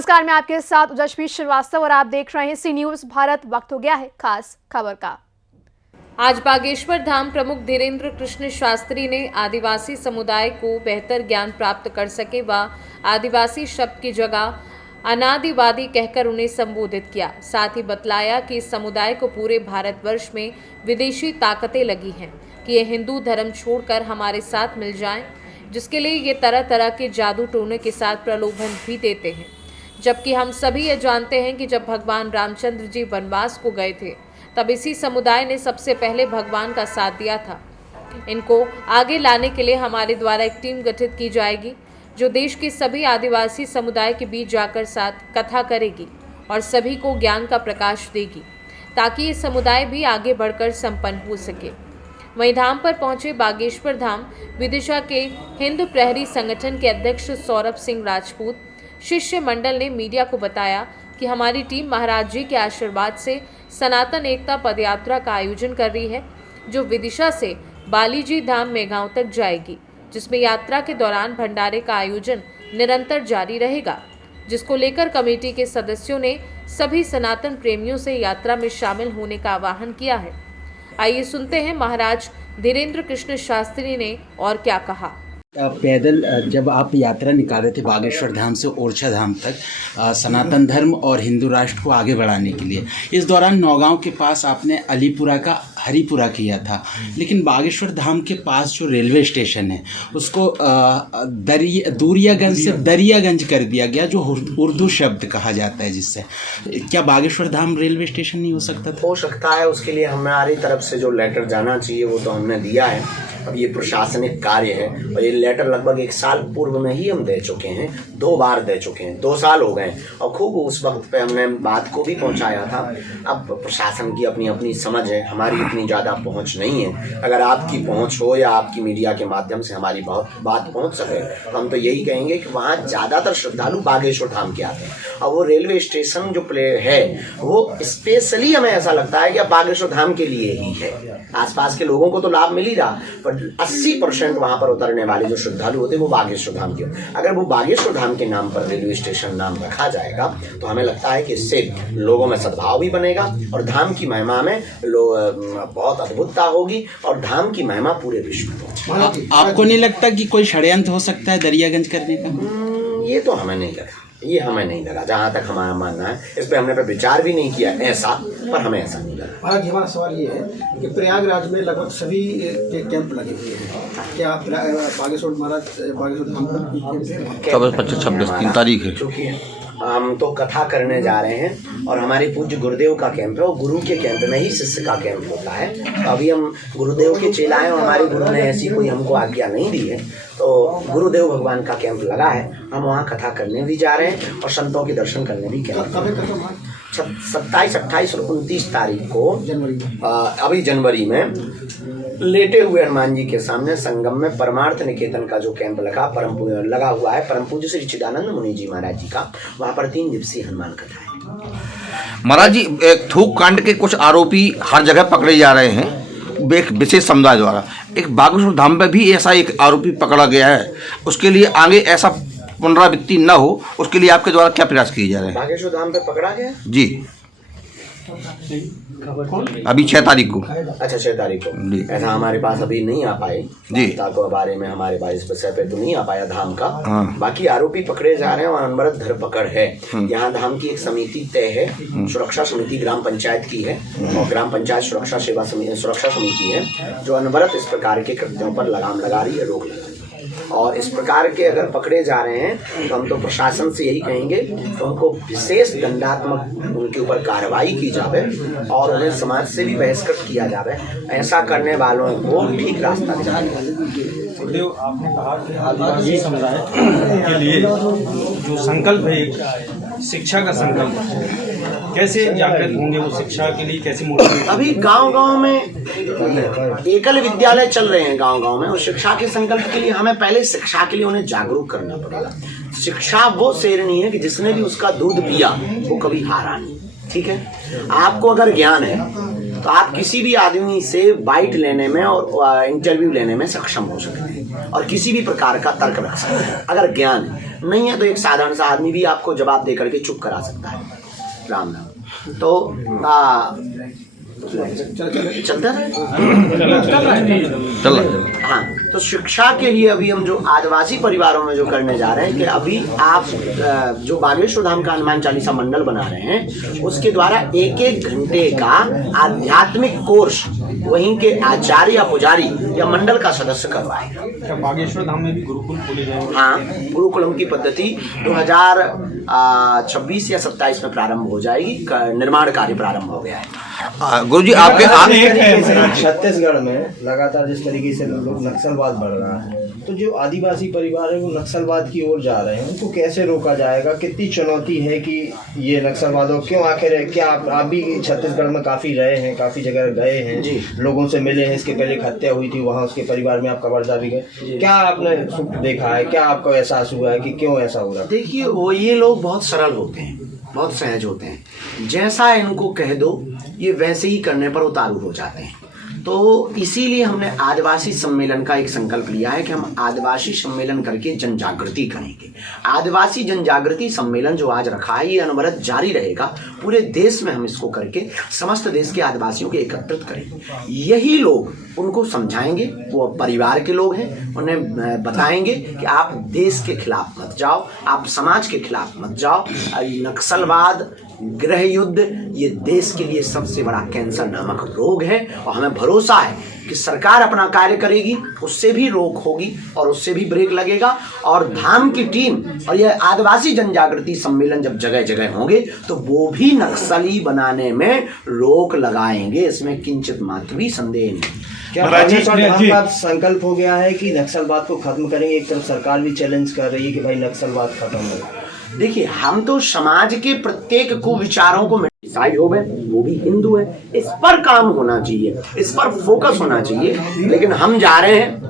नमस्कार, मैं आपके साथ उजस्वी श्रीवास्तव और आप देख रहे हैं सी न्यूज भारत। वक्त हो गया है खास खबर का। आज बागेश्वर धाम प्रमुख धीरेन्द्र कृष्ण शास्त्री ने आदिवासी समुदाय को बेहतर ज्ञान प्राप्त कर सके व आदिवासी शब्द की जगह अनादिवादी कहकर उन्हें संबोधित किया। साथ ही बतलाया कि इस समुदाय को पूरे भारतवर्ष में विदेशी ताकतें लगी हैं कि ये हिंदू धर्म छोड़कर हमारे साथ मिल जाएं, जिसके लिए ये तरह तरह के जादू टोने के साथ प्रलोभन भी देते हैं। जबकि हम सभी ये जानते हैं कि जब भगवान रामचंद्र जी वनवास को गए थे तब इसी समुदाय ने सबसे पहले भगवान का साथ दिया था। इनको आगे लाने के लिए हमारे द्वारा एक टीम गठित की जाएगी जो देश के सभी आदिवासी समुदाय के बीच जाकर साथ कथा करेगी और सभी को ज्ञान का प्रकाश देगी ताकि ये समुदाय भी आगे बढ़कर संपन्न हो सके। वहीं धाम पर पहुंचे बागेश्वर धाम विदिशा के हिंद प्रहरी संगठन के अध्यक्ष सौरभ सिंह राजपूत शिष्य मंडल ने मीडिया को बताया कि हमारी टीम महाराज जी के आशीर्वाद से सनातन एकता पदयात्रा का आयोजन कर रही है जो विदिशा से बालीजी धाम मेघांव तक जाएगी, जिसमें यात्रा के दौरान भंडारे का आयोजन निरंतर जारी रहेगा, जिसको लेकर कमेटी के सदस्यों ने सभी सनातन प्रेमियों से यात्रा में शामिल होने का आह्वान किया है। आइए सुनते हैं महाराज धीरेन्द्र कृष्ण शास्त्री ने और क्या कहा। पैदल जब आप यात्रा निकाले थे बागेश्वर धाम से ओरछा धाम तक सनातन धर्म और हिंदू राष्ट्र को आगे बढ़ाने के लिए, इस दौरान नौगांव के पास आपने अलीपुरा का हरिपुरा किया था, लेकिन बागेश्वर धाम के पास जो रेलवे स्टेशन है उसको दूरियागंज से दरियागंज कर दिया गया, जो उर्दू शब्द कहा जाता है, जिससे क्या बागेश्वर धाम रेलवे स्टेशन नहीं हो सकता था? हो सकता है। उसके लिए हमारी तरफ से जो लेटर जाना चाहिए वो तो हमने दिया है। अब ये प्रशासनिक कार्य है और ये लेटर लगभग 1 साल पूर्व में ही हम दे चुके हैं, 2 बार दे चुके हैं, 2 साल हो गए और खूब उस वक्त पे हमने बात को भी पहुंचाया था। अब प्रशासन की अपनी अपनी समझ है, हमारी इतनी ज़्यादा पहुंच नहीं है। अगर आपकी पहुंच हो या आपकी मीडिया के माध्यम से हमारी बहुत बात पहुंच सके तो हम तो यही कहेंगे कि वहाँ ज़्यादातर श्रद्धालु बागेश्वर धाम के आते हैं और वो रेलवे स्टेशन जो प्ले है वो स्पेशली हमें ऐसा लगता है कि अब बागेश्वर धाम के लिए ही है। आसपास के लोगों को तो लाभ मिल ही रहा, पर 80% वहाँ पर उतरने वाले जो श्रद्धालु होते हैं वो बागेश्वर धाम के। अगर वो बागेश्वर धाम के नाम पर रेलवे स्टेशन नाम रखा जाएगा तो हमें लगता है कि इससे लोगों में सद्भाव भी बनेगा और धाम की महिमा में बहुत अद्भुतता होगी और धाम की महिमा पूरे विश्व में। आपको नहीं लगता कि कोई षड्यंत्र हो सकता है दरियागंज करने का? ये तो हमें नहीं लगा, ये हमें नहीं लगा। जहाँ तक हमारा मानना है, इस पर हमने विचार भी नहीं किया ऐसा, पर हमें ऐसा नहीं लगा। महाराज हमारा सवाल ये है कि प्रयागराज में लगभग सभी के कैंप लगे हुए हैं, क्या बागेश्वर धाम पर 26 3 तारीख है? चूँकि हम तो कथा करने जा रहे हैं और हमारे पूज्य गुरुदेव का कैंप है और गुरु के कैंप में ही शिष्य का कैंप होता है। तो अभी हम गुरुदेव के चेलाएं और हमारे गुरु ने ऐसी कोई हमको आज्ञा नहीं दी है, तो गुरुदेव भगवान का कैंप लगा है, हम वहाँ कथा करने भी जा रहे हैं और संतों के दर्शन करने भी कैंप 27, 28 और 29 तारीख को अभी जनवरी में लेटे हुए हनुमान जी के सामने संगम में परमार्थ निकेतन का जो कैंप लगा हुआ है परम पूज्य श्री चिदानंद मुनि जी महाराज जी का, वहाँ पर 3 दिवसीय हनुमान कथा है। महाराज जी, थूक कांड के कुछ आरोपी हर जगह पकड़े जा रहे हैं एक विशेष समुदाय द्वारा, एक बागेश्वर धाम में भी ऐसा एक आरोपी पकड़ा गया है, उसके लिए आगे ऐसा पुनरावृत्ति न हो उसके लिए आपके द्वारा क्या प्रयास किए जा रहे हैं? बागेश्वर धाम पे पकड़ा गया जी, अभी 6 तारीख को। अच्छा, 6 तारीख को। ऐसा हमारे पास अभी नहीं आ पाए जी, के बारे में हमारे पास इस विषय पे तो नहीं आ पाया धाम का। बाकी आरोपी पकड़े जा रहे हैं और अनवरत धरपकड़ है। यहाँ धाम की एक समिति तय है, सुरक्षा समिति ग्राम पंचायत की है और ग्राम पंचायत सुरक्षा समिति है जो अनवरत इस प्रकार के कृत्यों पर लगाम लगा रही है, रोक लगा रही है। और इस प्रकार के अगर पकड़े जा रहे हैं तो हम तो प्रशासन से यही कहेंगे कि उनको विशेष दंडात्मक उनके ऊपर कार्रवाई की जावे और उन्हें समाज से भी बहिष्कृत किया जावे। ऐसा करने वालों को ठीक रास्ता दिखाया जाए। गुरुदेव, आपने कहा कि आदिवासी समुदाय के लिए जो संकल्प है, शिक्षा का संकल्प, कैसे जागृत होंगे वो शिक्षा के लिए, कैसे मोटिवेट? अभी गांव-गांव में एकल विद्यालय चल रहे हैं गांव-गांव में, और शिक्षा के संकल्प के लिए हमें पहले शिक्षा के लिए उन्हें जागरूक करना पड़ेगा। शिक्षा वो शेरनी है कि जिसने भी उसका दूध पिया वो कभी हारा नहीं। ठीक है, आपको अगर ज्ञान है तो आप किसी भी आदमी से बाइट लेने में और इंटरव्यू लेने में सक्षम हो सकते हैं और किसी भी प्रकार का तर्क रख सकते हैं। अगर ज्ञान नहीं है तो एक साधारण सा आदमी भी आपको जवाब दे करके चुप करा सकता है। राम राम। तो चलता है। हाँ, तो शिक्षा के लिए अभी हम जो आदिवासी परिवारों में जो करने जा रहे हैं कि अभी आप जो बागेश्वर धाम का हनुमान चालीसा मंडल बना रहे हैं उसके द्वारा 1-1 घंटे का आध्यात्मिक कोर्स वहीं के आचार्य या पुजारी या मंडल का सदस्य करवाएगा। क्या बागेश्वर धाम में भी गुरुकुल खोले जाएंगे? हाँ, गुरुकुलम की पद्धति 2026 या 27 में प्रारंभ हो जाएगी। निर्माण कार्य प्रारंभ हो गया है। गुरु जी आपके छत्तीसगढ़ में लगातार जिस तरीके से लोग नक्सलवाद बढ़ रहा है, तो जो आदिवासी परिवार है वो नक्सलवाद की ओर जा रहे हैं, उनको कैसे रोका जाएगा? कितनी चुनौती है कि ये नक्सलवाद हो? क्यों आखिर है? क्या आप भी छत्तीसगढ़ में काफ़ी रहे हैं, काफ़ी जगह गए हैं, लोगों से मिले हैं? इसके पहले एक हत्या हुई थी, वहाँ उसके परिवार में आप कबरदा भी गए। क्या आपने देखा है? क्या आपको एहसास हुआ है कि क्यों ऐसा हो रहा है? देखिए, वो ये लोग बहुत सरल होते हैं, बहुत सहज होते हैं। जैसा इनको कह दो ये वैसे ही करने पर उतारू हो जाते हैं। तो इसीलिए हमने आदिवासी सम्मेलन का एक संकल्प लिया है कि हम आदिवासी सम्मेलन करके जन जागृति करेंगे। आदिवासी जन जागृति सम्मेलन जो आज रखा है ये अनवरत जारी रहेगा। पूरे देश में हम इसको करके समस्त देश के आदिवासियों को एकत्रित करेंगे। यही लोग उनको समझाएंगे, वो परिवार के लोग हैं, उन्हें बताएंगे कि आप देश के खिलाफ मत जाओ, आप समाज के खिलाफ मत जाओ। नक्सलवाद, गृह युद्ध ये देश के लिए सबसे बड़ा कैंसर नामक रोग है और हमें भरोसा है कि सरकार अपना कार्य करेगी, उससे भी रोक होगी और उससे भी ब्रेक लगेगा। और धाम की टीम और यह आदिवासी जन जागृति सम्मेलन जब जगह जगह होंगे तो वो भी नक्सली बनाने में रोक लगाएंगे, इसमें किंचित मात्र भी संदेह नहीं। क्या बागेश्वर धाम का संकल्प हो गया है कि नक्सलवाद को खत्म करेंगे? एक तरफ सरकार भी चैलेंज कर रही है कि भाई नक्सलवाद खत्म हो। देखिए, हम तो समाज के प्रत्येक कुविचारों को ईसाई हो गए, वो भी हिंदू है, इस पर काम होना चाहिए, इस पर फोकस होना चाहिए। लेकिन हम जा रहे हैं,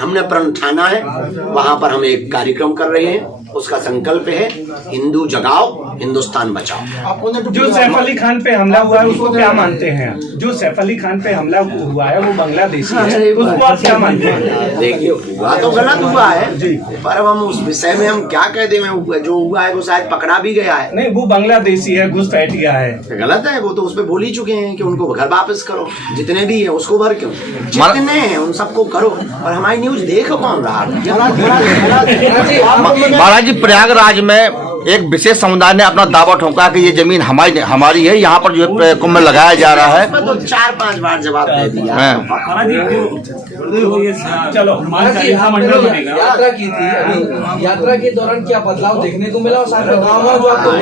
हमने प्रण ठाना है, वहां पर हम एक कार्यक्रम कर रहे हैं। उसका संकल्प है हिंदू जगाओ, हिंदुस्तान बचाओ। जो सैफ अली खान पे हमला हुआ है उसको क्या मानते हैं? जो सैफ अली खान पे हमला हुआ है वो बांग्लादेशी है, उसको आप क्या मानते हैं? देखिए, हुआ तो गलत हुआ है, पर अब हम उस विषय में हम क्या कह दें? जो हुआ है वो शायद पकड़ा भी गया है। नहीं, वो बांग्लादेशी है, घुसपैठिया है, गलत है। वो तो उस पर बोल ही चुके हैं कि उनको घर वापस करो, जितने भी हैं उसको भर क्यों, जितने हैं उन सबको करो। और हमारी न्यूज देखो कौन रहा? महाराज जी, प्रयागराज में एक विशेष समुदाय ने अपना दावा ठोका कि ये जमीन हमारी है, यहाँ पर जो है कुंभ लगाया जा रहा है। तो 4-5 बार जवाब दे दिया। चलो, यात्रा की थी, अभी यात्रा के दौरान क्या बदलाव देखने को मिला? और साथ में गाँव जो आपको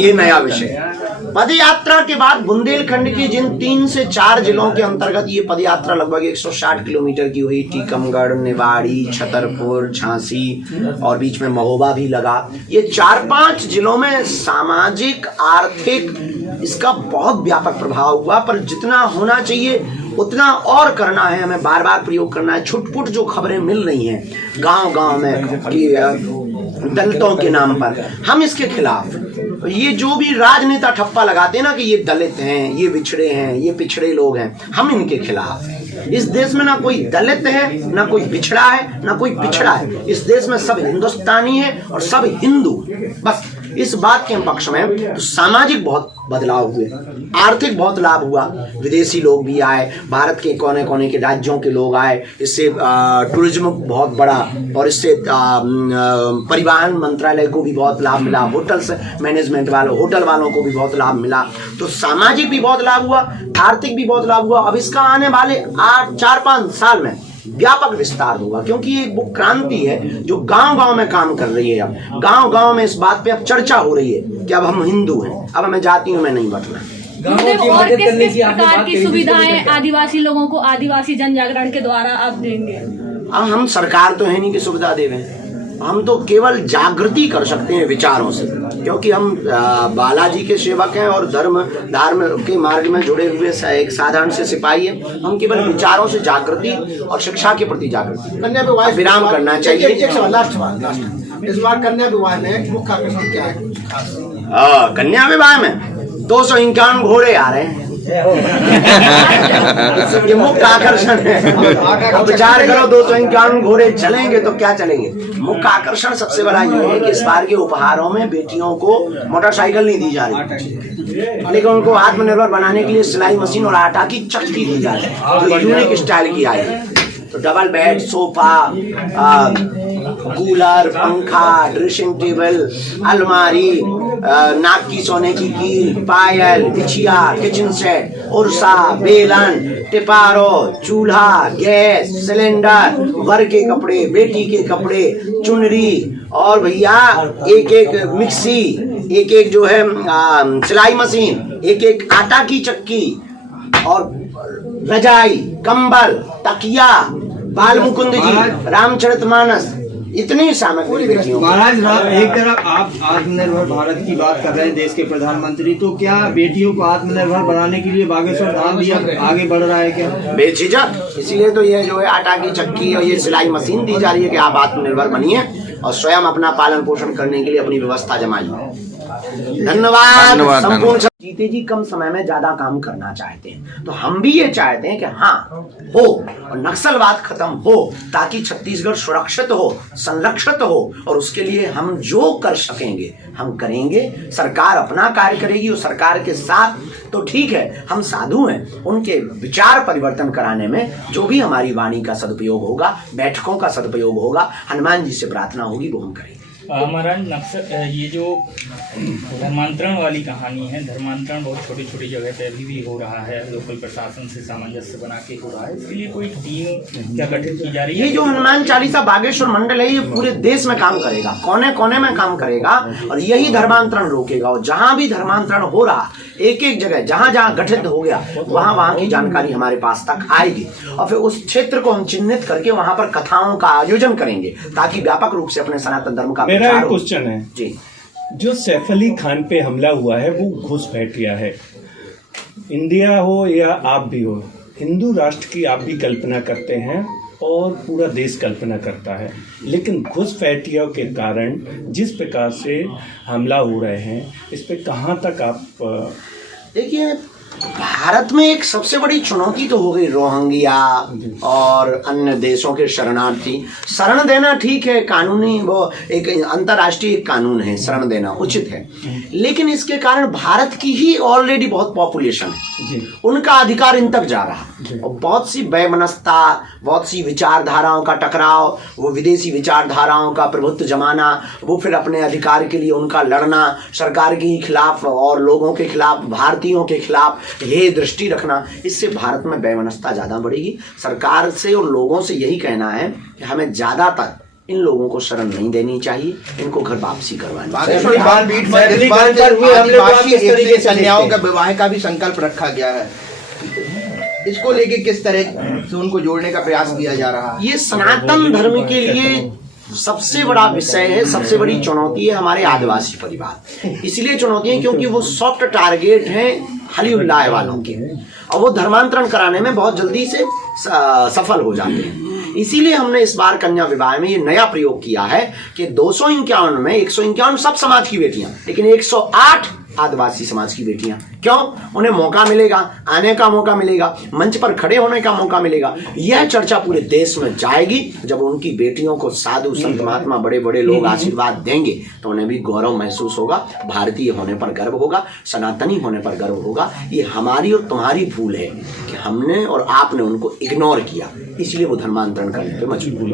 ये नया विषय। पद यात्रा के बाद बुंदेलखंड के जिन 3 से 4 जिलों के अंतर्गत ये पद यात्रा लगभग 160 किलोमीटर की हुई, टीकमगढ़, निवाड़ी, छतरपुर, झांसी और बीच में महोबा भी लगा। ये 4-5 जिलों में सामाजिक, आर्थिक इसका बहुत व्यापक प्रभाव हुआ। पर जितना होना चाहिए उतना और करना है, हमें बार बार प्रयोग करना है। छुटपुट जो खबरें मिल रही हैं गांव-गांव में कि दलितों के नाम पर, हम इसके खिलाफ। ये जो भी राजनेता ठप्पा लगाते हैं ना कि ये दलित हैं, ये बिछड़े हैं, ये पिछड़े लोग हैं, हम इनके खिलाफ हैं। इस देश में ना कोई दलित है, ना कोई बिछड़ा है, ना कोई पिछड़ा है। इस देश में सब हिंदुस्तानी है और सब हिंदू। बस इस बात के पक्ष में। तो सामाजिक बहुत बदलाव हुए, आर्थिक बहुत लाभ हुआ, विदेशी लोग भी आए, भारत के कोने कोने के राज्यों के लोग आए। इससे टूरिज्म बहुत बढ़ा और इससे परिवहन मंत्रालय को भी बहुत लाभ मिला, होटल्स मैनेजमेंट वालों, होटल वालों को भी बहुत लाभ मिला। तो सामाजिक भी बहुत लाभ हुआ, आर्थिक भी बहुत लाभ हुआ। अब इसका आने वाले 4-5 साल में व्यापक विस्तार होगा, क्योंकि ये वो क्रांति है जो गांव-गांव में काम कर रही है। अब गांव-गांव में इस बात पे अब चर्चा हो रही है कि अब हम हिंदू हैं, अब हमें जातियों में नहीं बंटना। और किस किस प्रकार की सुविधाएं आदिवासी लोगों को आदिवासी जन जागरण के द्वारा आप देंगे? हम सरकार तो है नहीं कि सुविधा देवें, हम तो केवल जागृति कर सकते हैं विचारों से, क्योंकि हम बालाजी के सेवक हैं और धर्म के मार्ग में जुड़े हुए एक साधारण से सिपाही हैं। हम केवल विचारों से जागृति और शिक्षा के प्रति जागृति। कन्या विवाह विराम करना चाहिए। लास्ट इस बार कन्या विवाह में मुख्य आकर्षण क्या है? कन्या विवाह में 251 घोड़े आ रहे हैं। ये मुक्त आकर्षण है। अब विचार करो 251 घोड़े चलेंगे तो क्या चलेंगे। मुख्य आकर्षण सबसे बड़ा ये है कि इस बार के उपहारों में बेटियों को मोटरसाइकिल नहीं दी जा रही, लेकिन उनको आत्मनिर्भर बनाने के लिए सिलाई मशीन और आटा की चक्की दी जा रही है जो यूनिक स्टाइल की आई है। तो डबल बेड, सोफा, कूलर, पंखा, ड्रेसिंग टेबल, अलमारी, नाक की सोने की कील, पायल, बिछिया, किचन सेट, उर्सा, बेलन, टिपारो, चूल्हा, गैस सिलेंडर, वर के कपड़े, बेटी के कपड़े, चुनरी और भैया एक एक मिक्सी, एक एक जो है सिलाई मशीन, एक एक आटा की चक्की और रजाई, कंबल, तकिया, बाल मुकुंद जी, रामचरितमानस, इतनी सामग्री बेटियों को। महाराज, एक तरफ आप आत्मनिर्भर भारत की बात कर रहे हैं, देश के प्रधानमंत्री, तो क्या बेटियों को आत्मनिर्भर बनाने के लिए बागेश्वर धाम भी आगे बढ़ रहा है क्या? बेझिझक, इसीलिए तो ये जो है आटा की चक्की और ये सिलाई मशीन दी जा रही है कि आप आत्मनिर्भर बनिए और स्वयं अपना पालन पोषण करने के लिए अपनी व्यवस्था जमाइए। धन्यवाद। संपूर्ण जीते जी कम समय में ज्यादा काम करना चाहते हैं, तो हम भी ये चाहते हैं कि हाँ हो और नक्सलवाद खत्म हो, ताकि छत्तीसगढ़ सुरक्षित हो, संरक्षित हो, और उसके लिए हम जो कर सकेंगे हम करेंगे। सरकार अपना कार्य करेगी और सरकार के साथ तो ठीक है, हम साधु हैं, उनके विचार परिवर्तन कराने में जो भी हमारी वाणी का सदुपयोग होगा, बैठकों का सदुपयोग होगा, हनुमान जी से प्रार्थना होगी, वो हम करेंगे। महाराज, नक्सल ये जो धर्मांतरण वाली कहानी है, धर्मांतरण बहुत छोटी छोटी जगह पे अभी भी हो रहा है, लोकल प्रशासन से सामंजस्य बना के हो रहा है, इसके लिए कोई टीम क्या गठित की जा रही है? ये जो हनुमान चालीसा बागेश्वर मंडल है, ये पूरे देश में काम करेगा, कोने कोने में काम करेगा और यही धर्मांतरण रोकेगा। और जहां भी धर्मांतरण हो रहा, एक एक जगह जहां जहां गठित हो गया, वहां वहां की जानकारी हमारे पास तक आएगी और फिर उस क्षेत्र को हम चिन्हित करके वहां पर कथाओं का आयोजन करेंगे, ताकि व्यापक रूप से अपने सनातन धर्म का मेरा एक क्वेश्चन है जी। जो सैफ अली खान पे हमला हुआ है वो घुसपैठिया है, इंडिया हो या आप भी हो, हिंदू राष्ट्र की आप भी कल्पना करते हैं और पूरा देश कल्पना करता है, लेकिन घुसपैठियों के कारण जिस प्रकार से हमला हो रहे हैं, इस पे कहाँ तक आप देखिए, भारत में एक सबसे बड़ी चुनौती तो हो गई रोहिंग्या और अन्य देशों के शरणार्थी। शरण देना ठीक है, कानूनी वो एक अंतर्राष्ट्रीय कानून है, शरण देना उचित है, लेकिन इसके कारण भारत की ही ऑलरेडी बहुत पॉपुलेशन है, उनका अधिकार इन तक जा रहा और बहुत सी वैमनस्यता, बहुत सी विचारधाराओं का टकराव, वो विदेशी विचारधाराओं का प्रभुत्व जमाना, वो फिर अपने अधिकार के लिए उनका लड़ना, सरकार के खिलाफ और लोगों के खिलाफ, भारतीयों के खिलाफ ये दृष्टि रखना, इससे भारत में वैमनस्यता ज्यादा बढ़ेगी। सरकार से और लोगों से यही कहना है कि हमें ज्यादातर इन लोगों को शरण नहीं देनी चाहिए, इनको घर वापसी करवानी चाहिए। कन्याओं का विवाह का भी संकल्प रखा गया है, इसको लेके किस तरह से उनको जोड़ने का प्रयास किया जा रहा है? ये सनातन धर्म के लिए सबसे बड़ा विषय है, सबसे बड़ी चुनौती है हमारे आदिवासी परिवार। इसलिए चुनौती है क्योंकि वो सॉफ्ट टारगेट हैं हलीउल्लाह वालों के, और वो धर्मांतरण कराने में बहुत जल्दी से सफल हो जाते हैं। इसीलिए हमने इस बार कन्या विवाह में ये नया प्रयोग किया है कि 251 में 151 सब समाज की बेटियां, लेकिन 108 आदिवासी समाज की बेटियां। क्यों? उन्हें मौका मिलेगा, आने का मौका मिलेगा, मंच पर खड़े होने का मौका मिलेगा। यह चर्चा पूरे देश में जाएगी। जब उनकी बेटियों को साधु संत महात्मा बड़े बड़े लोग आशीर्वाद देंगे तो उन्हें भी गौरव महसूस होगा, भारतीय होने पर गर्व होगा, सनातनी होने पर गर्व होगा। ये हमारी और तुम्हारी भूल है कि हमने और आपने उनको इग्नोर किया, इसलिए वो धर्मांतरण करने पे मजबूर।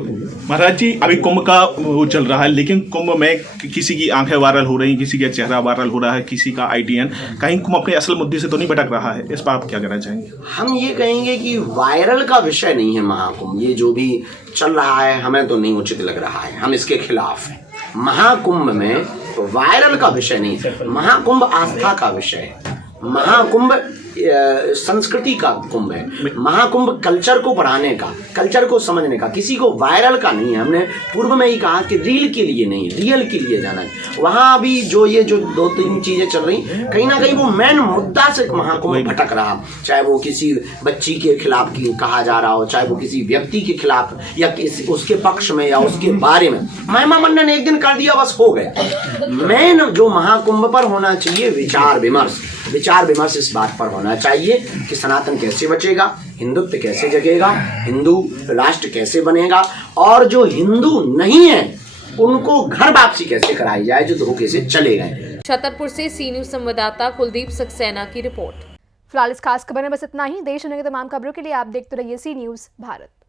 महाराज जी, अभी कुंभ का वो चल रहा है, लेकिन कुंभ में किसी की आंखें वायरल हो रही, किसी का चेहरा वायरल हो रहा है, किसी का आईटीएन, कहीं कुंभ अपने असल मुद्दे से तो नहीं भटक रहा है? इस पर आप क्या कहना चाहेंगे? हम ये कहेंगे कि वायरल का विषय नहीं है महाकुंभ। ये जो भी चल रहा है हमें तो नहीं उचित लग रहा है, हम इसके खिलाफ हैं। महाकुंभ में तो वायरल का विषय नहीं है, महाकुंभ आस्था का विषय है, महाकुंभ संस्कृति का कुंभ है, महाकुंभ कल्चर को बढ़ाने का, कल्चर को समझने का, किसी को वायरल का नहीं है। हमने पूर्व में ही कहा कि रील के लिए नहीं, रियल के लिए जाना है। वहाँ अभी जो ये जो 2-3 चीजें चल रही, कहीं ना कहीं वो मेन मुद्दा से महाकुंभ भटक रहा, चाहे वो किसी बच्ची के खिलाफ कहा जा रहा हो, चाहे वो किसी व्यक्ति के खिलाफ या उसके पक्ष में या उसके बारे में। महिमा मंडन एक दिन कर दिया, बस हो गया। मेन जो महाकुंभ पर होना चाहिए विचार विमर्श, विचार विमर्श इस बात पर होना चाहिए कि सनातन कैसे बचेगा, हिंदुत्व कैसे जगेगा, हिंदू राष्ट्र कैसे बनेगा, और जो हिंदू नहीं है उनको घर वापसी कैसे कराई जाए जो धोखे से चले गए। छतरपुर से सी न्यूज संवाददाता कुलदीप सक्सेना की रिपोर्ट। फिलहाल इस खास खबर में बस इतना ही। देश दुनिया की तमाम खबरों के लिए आप देखते रहिए सी न्यूज भारत।